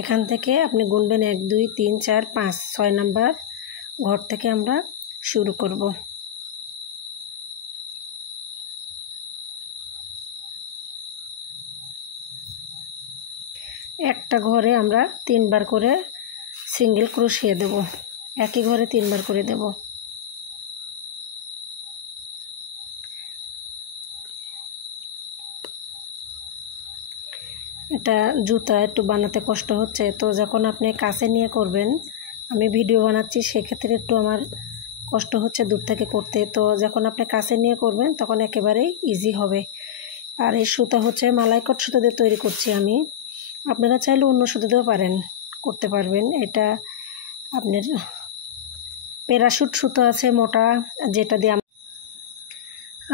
এখান থেকে আপনি গুনবেন 1 2 3 4 5 6 নাম্বার ঘর থেকে আমরা শুরু করব। একটা ঘরে আমরা 3 বার করে সিঙ্গেল ক্রোশিয়া দেব, একই ঘরে 3 বার করে দেব। এটা জুতা একটু বানাতে কষ্ট হচ্ছে, তো যখন আপনি কাছে নিয়ে করবেন, আমি ভিডিও বানাচ্ছি সেক্ষেত্রে একটু আমার কষ্ট হচ্ছে দূর থেকে করতে, তো যখন আপনি কাছে নিয়ে করবেন তখন একেবারেই ইজি হবে। আর এই সুতা হচ্ছে মালাইকট সুতা দিয়ে তৈরি করছি আমি, আপনারা চাইলে অন্য সুতা দিয়েও করতে পারবেন। এটা আপনার প্যারাশুট সুতো আছে মোটা, যেটা দিয়ে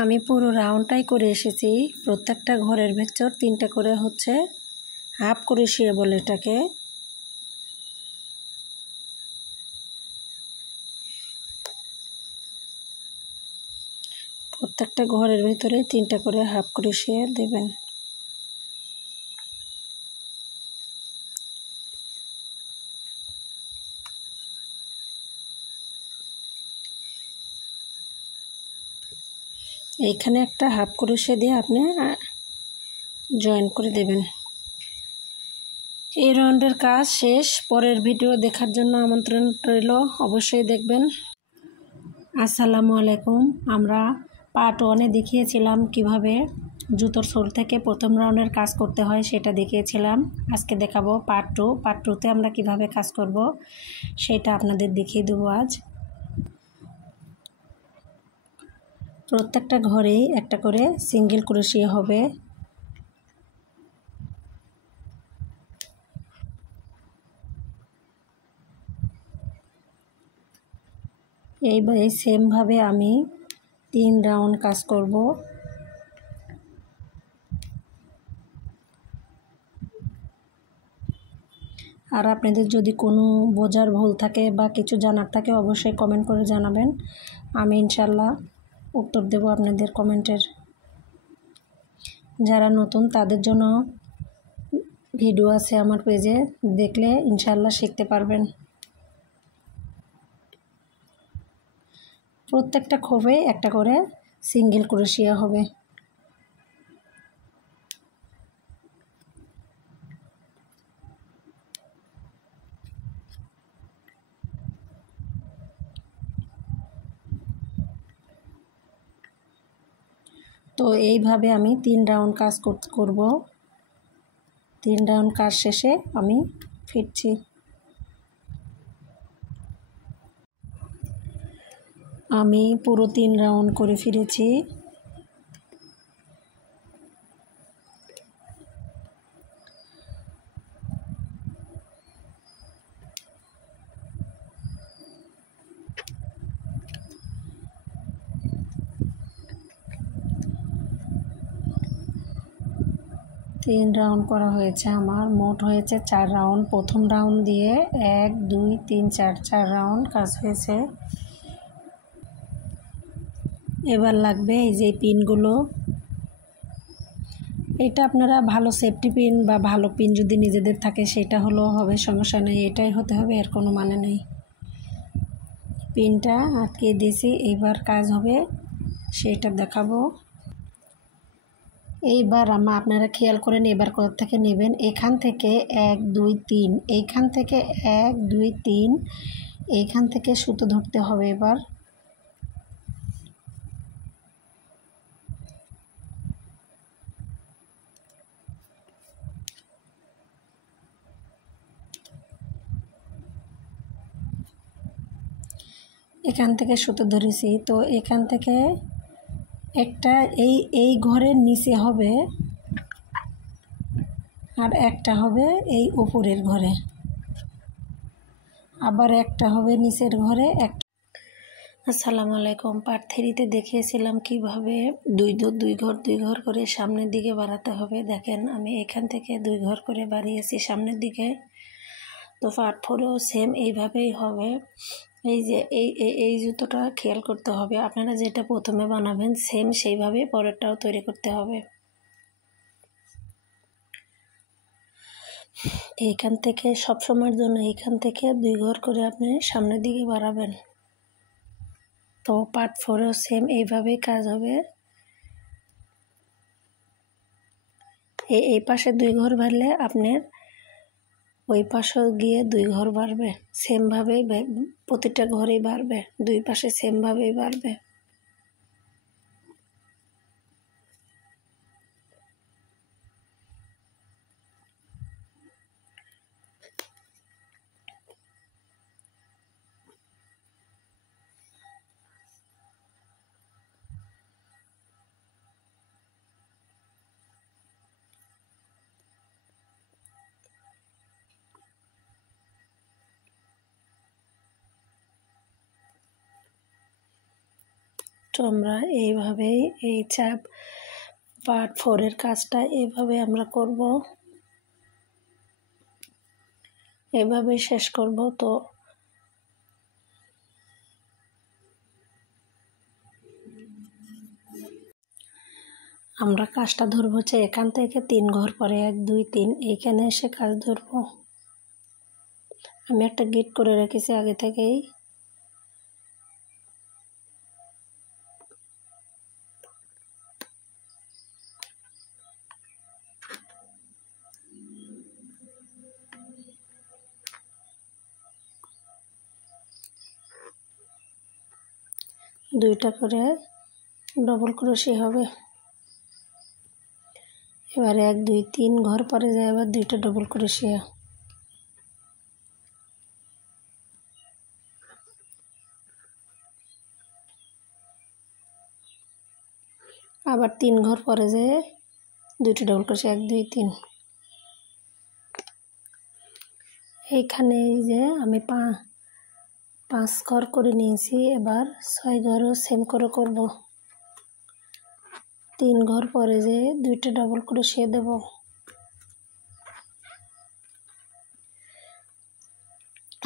আমি পুরো রাউন্ডটাই করে এসেছি। প্রত্যেকটা ঘরের ভেতর 3টা করে হচ্ছে হাফ ক্রোশিয়া বলে এটাকে। প্রত্যেকটা ঘরের ভিতরে 3টা করে হাফ ক্রোশিয়া দেবেন। এইখানে একটা হাফ ক্রোশিয়া দিয়ে আপনি জয়েন করে দেবেন। এই রাউন্ডের কাজ শেষ। পরের ভিডিও দেখার জন্য আমন্ত্রণ রইল, অবশ্যই দেখবেন। আসসালামু আলাইকুম। আমরা পার্ট 1-এ দেখিয়েছিলাম কিভাবে জুতোর সোল থেকে প্রথম রাউন্ডের কাজ করতে হয়, সেটা দেখিয়েছিলাম। আজকে দেখাবো পার্ট 2। পার্ট 2-তে আমরা কিভাবে কাজ করব সেটা আপনাদের দেখিয়ে দেবো আজ। প্রত্যেকটা ঘরেই একটা করে সিঙ্গেল ক্রোশিয়া হবে। এইভাবে সেমভাবে আমি 3 রাউন্ড কাজ করব। আর আপনাদের যদি কোনো বোঝার ভুল থাকে বা কিছু জানার থাকে অবশ্যই কমেন্ট করে জানাবেন, আমি ইনশাল্লাহ উত্তর দেব আপনাদের কমেন্টের। যারা নতুন তাদের জন্য ভিডিও আছে আমার পেজে, দেখলে ইনশাল্লাহ শিখতে পারবেন। প্রত্যেকটা খোপে একটা করে সিঙ্গেল ক্রোশিয়া হবে। তো এইভাবে আমি 3 রাউন্ড কাজ করব। 3 রাউন্ড কাজ শেষে আমি ফিরছি। আমি পুরো 3 রাউন্ড করে ফিরেছি। তিন রাউন্ড করা হয়েছে, আমার মোট হয়েছে 4 রাউন্ড। প্রথম রাউন্ড দিয়ে 1 2 3 4 4 রাউন্ড কাজ হয়েছে। এবার লাগবে এই যে পিনগুলো। এটা আপনারা ভালো সেফটি পিন বা ভালো পিন যদি নিজেদের থাকে সেটা হলেও হবে, সমস্যা নেই। এটাই হতে হবে, এর কোনো মানে নেই। পিনটা আটকে দিয়েছি, এইবার কাজ হবে সেটা দেখাবো। এইবার আপনারা খেয়াল করেন, এবার কোথা থেকে নেবেন। এখান থেকে 1 2 3, এইখান থেকে 1 2 3, এইখান থেকে সুতো ধরতে হবে। এবার এখান থেকে সুতো ধরেছি, তো এখান থেকে একটা এই ঘরের নিচে হবে আর একটা হবে এই উপরের ঘরে, আবার একটা হবে নিচের ঘরে একটা। আসসালামু আলাইকুম। পার্ট 3-তে দেখিয়েছিলাম কিভাবে দুই ঘর করে সামনের দিকে বাড়াতে হবে। দেখেন আমি এখান থেকে 2 ঘর করে বাড়িয়েছি সামনের দিকে। তো পার্ট 4-এও সেম এইভাবেই হবে। এই যে এই জুতোটা খেয়াল করতে হবে, আপনারা যেটা প্রথমে বানাবেন সেম সেইভাবে পরেরটাও তৈরি করতে হবে। এইখান থেকে সবসময়ের জন্য এইখান থেকে 2 ঘর করে আপনি সামনের দিকে বাড়াবেন। তো পার্ট 4এও সেম এইভাবেই কাজ হবে। এই পাশে 2 ঘর বাড়লে আপনার ওই পাশেও গিয়ে 2 ঘর বাড়বে, সেমভাবেই প্রতিটা ঘরেই বাড়বে, 2 পাশে সেমভাবেই বাড়বে। তো আমরা এইভাবেই এই পার্ট 4-এর কাজটা এইভাবে আমরা করব, এভাবে শেষ করব। তো আমরা কাজটা ধরবো হচ্ছে এখান থেকে 3 ঘর পরে 1 2 3 এইখানে এসে কাজ ধরবো। আমি একটা গিট করে রেখেছি আগে থেকেই। দুইটা করে ডবল ক্রোশি হবে। এবারে 1 2 3 ঘর পরে যায় আবার 2টা ডবল ক্রোশিয়া, আবার 3 ঘর পরে যায় 2টা ডবল ক্রোশি, 1 2 3। এইখানে এই যে আমি 5 ঘর করে নিয়েছি, এবার 6 ঘরও সেম করে করব। 3 ঘর পরে যে 2টা ডবল ক্রোশিয়া দেব,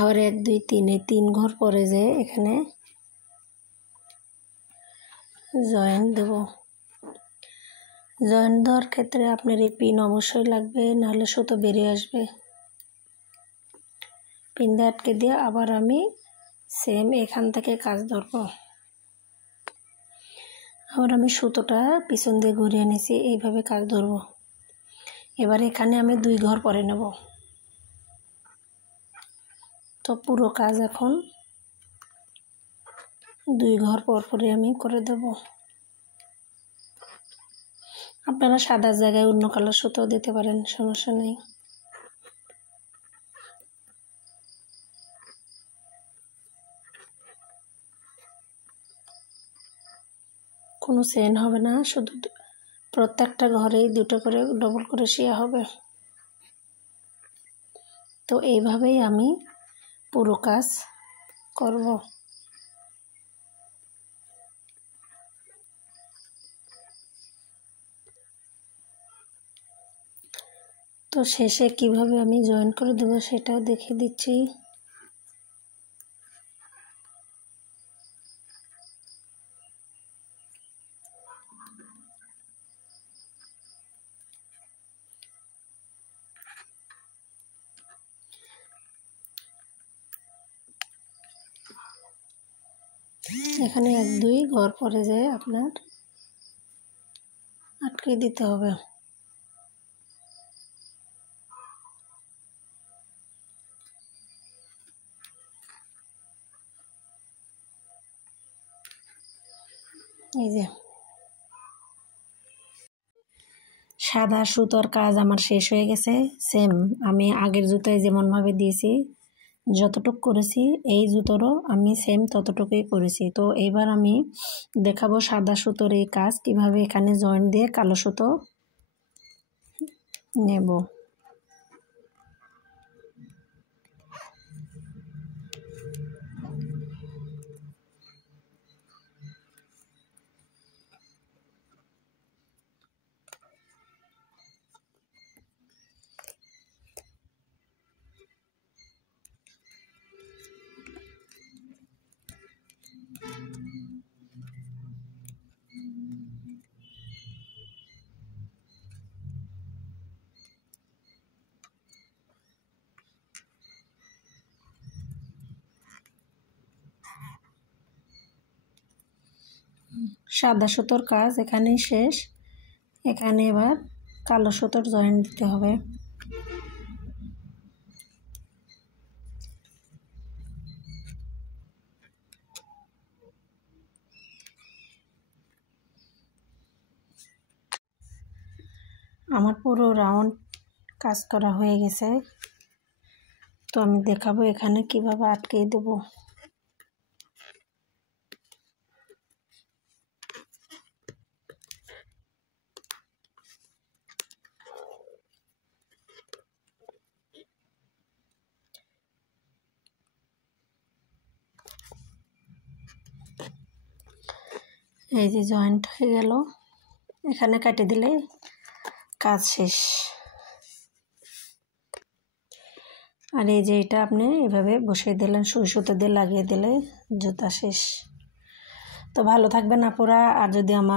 আবার 1 2 3 এই 3 ঘর পরে যে এখানে জয়েন্ট দেব। জয়েন্ট দেওয়ার ক্ষেত্রে আপনার এই পিন অবশ্যই লাগবে, নাহলে সুতো বেরিয়ে আসবে। পিন দিয়ে আটকে দিয়ে আবার আমি সেম এখান থেকে কাজ ধরব। আবার আমি সুতোটা পিছন দিয়ে ঘুরিয়ে নিয়েছি, এইভাবে কাজ ধরব। এবার এখানে আমি 2 ঘর পরে নেব। তো পুরো কাজ এখন 2 ঘর পর পরে আমি করে দেব। আপনারা সাদা জায়গায় অন্য কালার সুতো দিতে পারেন, সমস্যা নেই। কোনো চেন হবে না, শুধু প্রত্যেকটা ঘরেই 2টো করে ডবল ক্রোশিয়া হবে। তো এইভাবেই আমি পুরো কাজ করব। তো শেষে কিভাবে আমি জয়েন করে দেব সেটাও দেখিয়ে দিচ্ছি। এখানে 1 2 ঘর পরে যায় আপনার আটকে দিতে হবে। এই যে সাদা সুতোর কাজ আমার শেষ হয়ে গেছে। সেম আমি আগের জুতোয় যেমনভাবে দিয়েছি, যতটুকু করেছি এই জুতোরও আমি সেম ততটুকুই করেছি। তো এবার আমি দেখাবো সাদা সুতোর এই কাজ কিভাবে এখানে জয়েন্ট দিয়ে কালো সুতো নেব। সাদা সুতোর কাজ এখানেই শেষ। এখানে এবার কালো সুতোর জয়েন দিতে হবে। আমার পুরো রাউন্ড কাজ করা হয়ে গেছে, তো আমি দেখাবো এখানে কিভাবে আটকে দেব। এই যে জয়েন্ট হয়ে গেল, এখানে কেটে দিলে কাজ শেষ। আর এই যে এটা আপনি এভাবে বসিয়ে দিলেন, সুই সুতো দিয়ে লাগিয়ে দিলে জুতা শেষ। তো ভালো থাকবেন আপুরা। আর যদি আমার